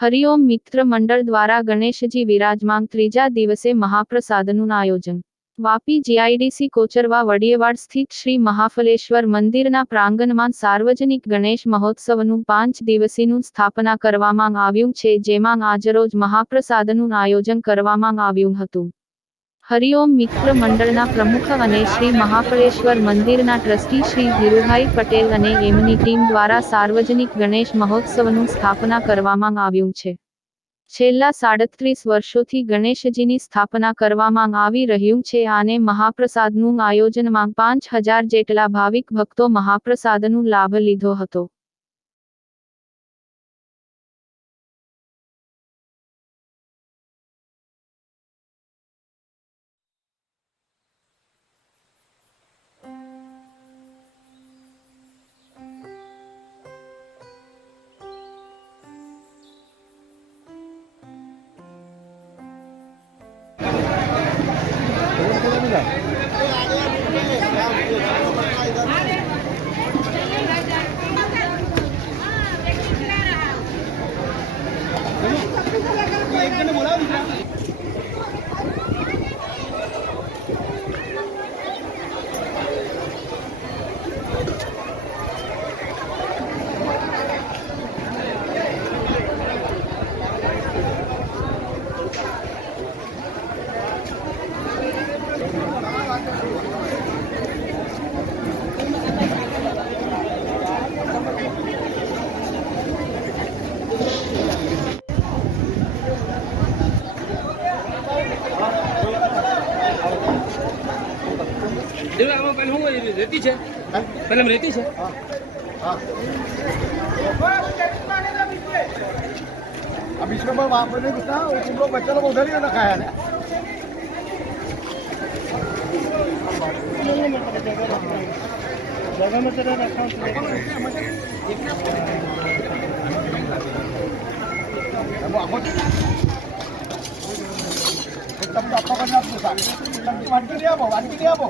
હરિઓમ મિત્ર મંડળ દ્વારા ગણેશજી વિરાજમાન ત્રીજા દિવસે મહાપ્રસાદનું આયોજન. વાપી જીઆઈડીસી કોચરવા વડિયેવાડ સ્થિત શ્રી મહાફલેશ્વર મંદિરના પ્રાંગણમાં સાર્વજનિક ગણેશ મહોત્સવનું 5 દિવસીયનું સ્થાપના કરવામાં આવ્યું છે, જેમાં આજરોજ મહાપ્રસાદનું આયોજન કરવામાં આવ્યું હતું. હરિઓમ મિત્ર મંડળના પ્રમુખ અને શ્રી મહાફલેશ્વર મંદિરના ટ્રસ્ટી શ્રી ધીરુભાઈ પટેલ અને એમની ટીમ દ્વારા સાર્વજનિક ગણેશ મહોત્સવનું સ્થાપના કરવામાં આવ્યું છે. છેલ્લા 37 વર્ષોથી ગણેશજીની સ્થાપના કરવામાં આવી રહ્યું છે અને મહાપ્રસાદનું આયોજનમાં 5000 જેટલા ભાવિક ભક્તો મહાપ્રસાદનું લાભ લીધો હતો. रेती है पहले में रेती है अब इसमें वहाँ पर नहीं घुसना, तुम लोग बच्चे लोग उधर ही रखा है ना। जगह में तेरा रखा एकदम आपका करना आपको